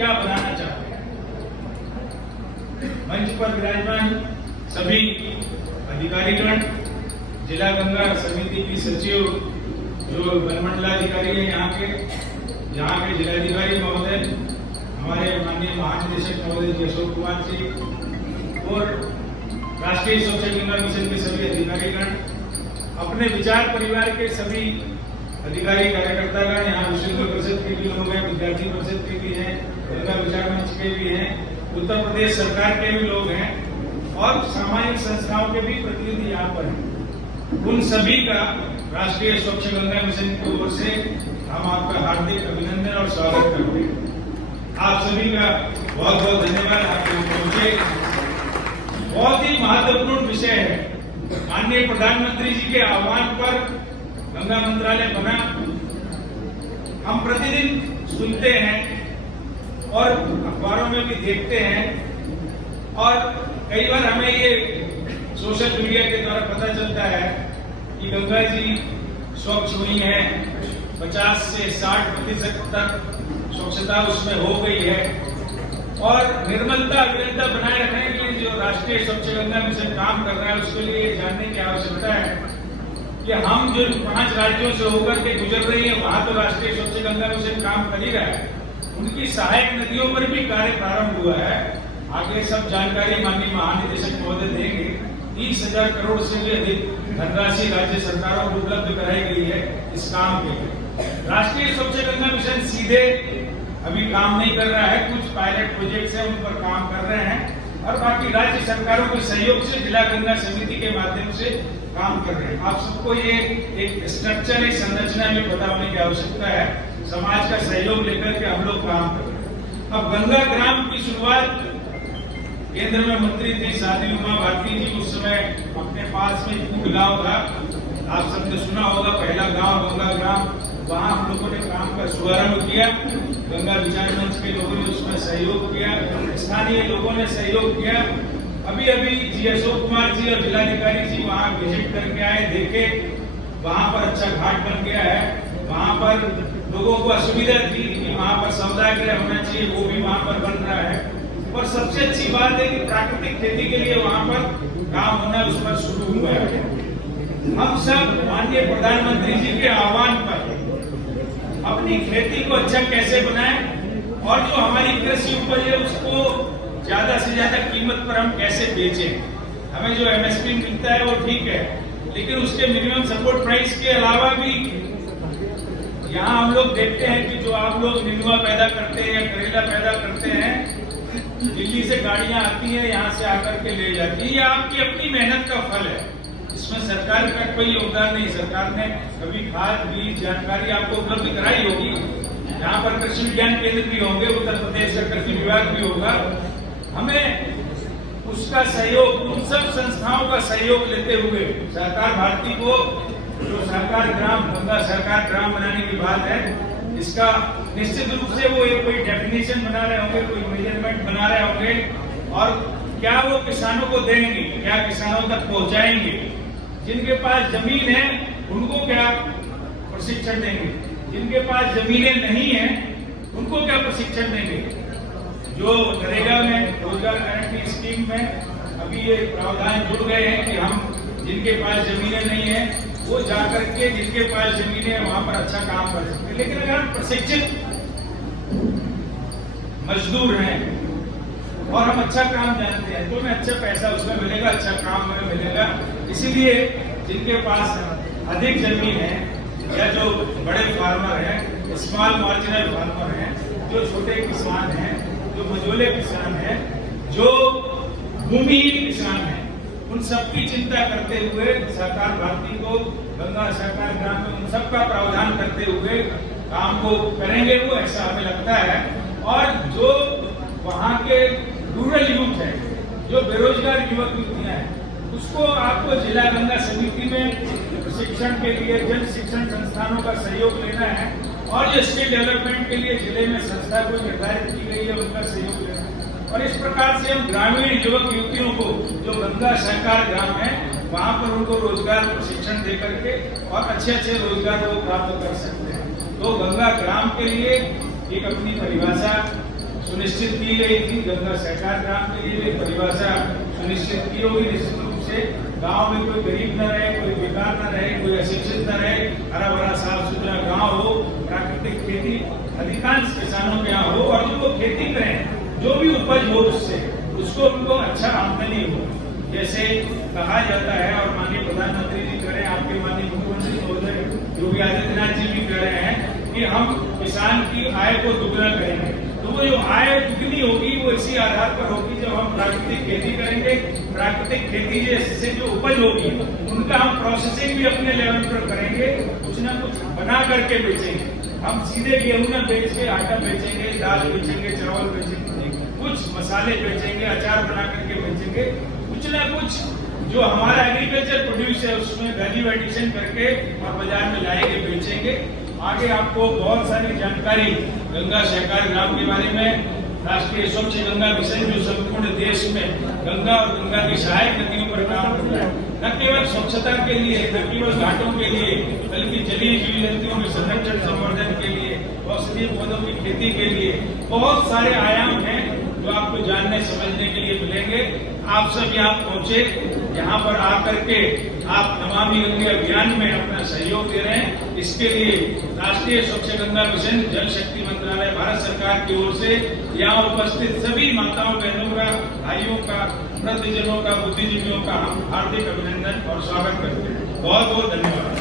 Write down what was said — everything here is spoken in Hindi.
क्या बनाना चाहते हैं। मंच पर विराजमान सभी अधिकारीगण, जिला गंगा समिति की सचिव, जो वनमंडलाधिकारी है यहाँ के जिलाधिकारी महोदय, हमारे माननीय महानिदेशक महोदय जी अशोक कुमार जी और राष्ट्रीय स्वच्छ गंगा मिशन के सभी अधिकारीगण, अपने विचार परिवार के सभी अधिकारी कार्यकर्तागण, यहाँ विश्व परिषद के भी लोग हैं, विद्यार्थी परिषद के भी हैं, गंगा विचार मंच के भी हैं, उत्तर प्रदेश सरकार के भी लोग हैं और सामाजिक संस्थाओं के भी प्रतिनिधि यहाँ पर हैं। उन सभी का राष्ट्रीय स्वच्छ गंगा मिशन की ओर से हम आपका हार्दिक अभिनंदन और स्वागत करते हैं। आप सभी का बहुत बहुत धन्यवाद। आपके पहुंचे बहुत ही महत्वपूर्ण विषय है। माननीय प्रधानमंत्री जी के आह्वान पर गंगा मंत्रालय बना। हम प्रतिदिन सुनते हैं और अखबारों में भी देखते हैं और कई बार हमें ये सोशल मीडिया के द्वारा पता चलता है कि गंगा जी स्वच्छ हुई है, 50 से 60% तक स्वच्छता उसमें हो गई है और निर्मलता अविरलता बनाए रखने के लिए जो राष्ट्रीय स्वच्छ गंगा मिशन काम कर रहा है, उसके लिए जानने की आवश्यकता है कि हम जो 5 राज्यों से होकर के गुजर रही है, वहां तो राष्ट्रीय स्वच्छ गंगा मिशन काम कर ही रहा है। उनकी सहायक नदियों पर भी कार्य प्रारंभ हुआ है। आगे सब जानकारी माननीय महानिदेशक महोदय देंगे। 30,000 करोड़ से भी अधिक धनराशि राज्य सरकारों को उपलब्ध कराई गई है इस काम के लिए। राष्ट्रीय स्वच्छ गंगा मिशन सीधे अभी काम नहीं कर रहा है, कुछ पायलट प्रोजेक्ट्स हैं, उन पर काम कर रहे हैं और बाकी राज्य सरकारों के सहयोग से जिला गंगा समिति के माध्यम से काम कर रहे हैं। आप सबको ये एक स्ट्रक्चर, एक संरचना में पता होने की आवश्यकता है। समाज का सहयोग लेकर के हम लोग काम कर रहे हैं। अब गंगा ग्राम की शुरुआत केंद्र में मंत्री थी साध्वी उमा भारती जी, उस समय अपने पास में कूट गांव था, आप सबने सुना होगा, पहला गांव गंगा ग्राम। वहां हम लोगों ने काम का शुभारंभ किया। गंगा विचार मंच के लोगों ने उसमें सहयोग किया, स्थानीय लोगों ने सहयोग किया। अभी जी अशोक कुमार जी और जिलाधिकारी जी वहां विजिट करके आए, देखे, वहां पर अच्छा घाट बन गया है। वहां पर लोगों को असुविधा थी कि वहां पर समुदाय गृह होना चाहिए, वो भी वहां पर बन रहा है। और सबसे अच्छी बात है कि प्राकृतिक खेती के लिए वहां पर काम होना उस पर शुरू हुआ है। हम सब माननीय प्रधानमंत्री जी के आह्वान पर अपनी खेती को अच्छा कैसे बनाएं और जो हमारी कृषि उपज है उसको ज्यादा से ज्यादा कीमत पर हम कैसे बेचें। हमें जो एमएसपी मिलता है वो ठीक है, लेकिन उसके मिनिमम सपोर्ट प्राइस के अलावा भी यहाँ हम लोग देखते हैं कि जो आप लोग निनुआ पैदा करते हैं या करेला पैदा करते हैं, दिल्ली से गाड़ियां आती हैं, यहाँ से आकर के ले जाती है। ये आपकी अपनी मेहनत का फल है, इसमें सरकार का कोई योगदान नहीं। सरकार ने कभी खाद, बीज, जानकारी आपको उपलब्ध कराई होगी। यहाँ पर कृषि विज्ञान केंद्र भी होंगे, उत्तर प्रदेश का कृषि विभाग भी होगा। हमें उसका सहयोग, उन सब संस्थाओं का सहयोग लेते हुए सहकार भारती को, जो सहकार ग्राम, गंगा सहकार ग्राम बनाने की बात है, इसका निश्चित रूप से वो एक कोई डेफिनेशन बना रहे होंगे, कोई मेजरमेंट बना रहे होंगे और क्या वो किसानों को देंगे, क्या किसानों तक पहुंचाएंगे। जिनके पास जमीन है उनको क्या प्रशिक्षण देंगे, जिनके पास जमीनें नहीं है उनको क्या प्रशिक्षण देंगे। जो नरेगा में रोजगार गारंटी स्कीम में अभी ये प्रावधान जुड़ गए हैं कि हम जिनके पास जमीनें नहीं है वो जाकर के जिनके पास जमीनें है वहां पर अच्छा काम कर सकते हैं। लेकिन अगर प्रशिक्षित मजदूर हैं और हम अच्छा काम जानते हैं तो हमें अच्छा पैसा उसमें मिलेगा, अच्छा काम हमें मिलेगा। इसीलिए जिनके पास अधिक जमीन है या जो बड़े फार्मर हैं, स्मॉल मार्जिनल फार्मर हैं, जो छोटे किसान हैं, जो मझोले किसान हैं, जो भूमिहीन किसान हैं, उन सबकी चिंता करते हुए सहकार भारती को गंगा सहकार ग्राम में उन सबका प्रावधान करते हुए काम को करेंगे वो, ऐसा हमें लगता है। और जो वहाँ के रूरल यूथ है, जो बेरोजगार युवक युवतियां हैं, उसको आपको जिला गंगा समिति में प्रशिक्षण के लिए जन शिक्षण संस्थानों का सहयोग लेना है और जो स्किल डेवलपमेंट के लिए जिले में संस्था को निर्धारित की गई है उनका सहयोग लेना है। और इस प्रकार से हम ग्रामीण युवक युवतियों को जो गंगा सहकार ग्राम है वहां पर उनको रोजगार प्रशिक्षण दे करके और अच्छे अच्छे रोजगार वो प्राप्त कर सकते हैं। तो गंगा ग्राम के लिए एक अपनी परिभाषा सुनिश्चित की गई थी। गंगा सहकार ग्राम के लिए एक परिभाषा सुनिश्चित की होगी निश्चित रूप से। गांव में कोई गरीब न रहे, कोई बेकार न रहे, कोई अशिक्षित न रहे, हरा भरा साफ सुथरा गांव हो, प्राकृतिक खेती अधिकांश किसानों के यहाँ हो, और जो वो खेती करें, जो भी उपज हो उससे उसको उनको अच्छा आमदनी हो। जैसे कहा जाता है और माननीय प्रधानमंत्री जी कह रहे हैं, आपके माननीय मुख्यमंत्री महोदय योगी आदित्यनाथ जी भी कह रहे हैं कि हम किसान की आय को दुगना करेंगे। तो वो जो आय दुगनी होगी वो इसी आधार पर होगी जब हम प्राकृतिक खेती करेंगे। प्राकृतिक खेती से जो उपज होगी उनका हम प्रोसेसिंग भी अपने लेवल पर करेंगे, कुछ ना कुछ बना करके बेचेंगे। हम सीधे गेहूं न बेच के आटा बेचेंगे, दाल बेचेंगे, चावल बेचेंगे, कुछ मसाले बेचेंगे, अचार बना करके बेचेंगे। कुछ ना कुछ जो हमारा एग्रीकल्चर प्रोड्यूस है उसमें वैल्यू एडिशन करके और बाजार में लाएंगे, बेचेंगे। आगे आपको बहुत सारी जानकारी गंगा सहकार ग्राम के बारे में, राष्ट्रीय स्वच्छ गंगा मिशन जो संपूर्ण देश में गंगा और गंगा की सहायक नदियों पर काम कर रहा है, न केवल स्वच्छता के लिए, न केवल घाटों के लिए, बल्कि जलीय जीव जंतुओं के संरक्षण संवर्धन के लिए, औषधीय पौधों की खेती के लिए बहुत सारे आयाम हैं जो आपको जानने समझने के लिए मिलेंगे। आप सब यहाँ पहुंचे, यहाँ पर आकर के आप नमामि गंगे अभियान में अपना सहयोग दे रहे हैं। इसके लिए राष्ट्रीय स्वच्छ गंगा मिशन, जल शक्ति मंत्रालय, भारत सरकार की ओर से यहाँ उपस्थित सभी माताओं बहनों का, भाइयों का, वृद्धजनों का, बुद्धिजीवियों का हम हार्दिक अभिनंदन और स्वागत करते हैं। बहुत बहुत धन्यवाद।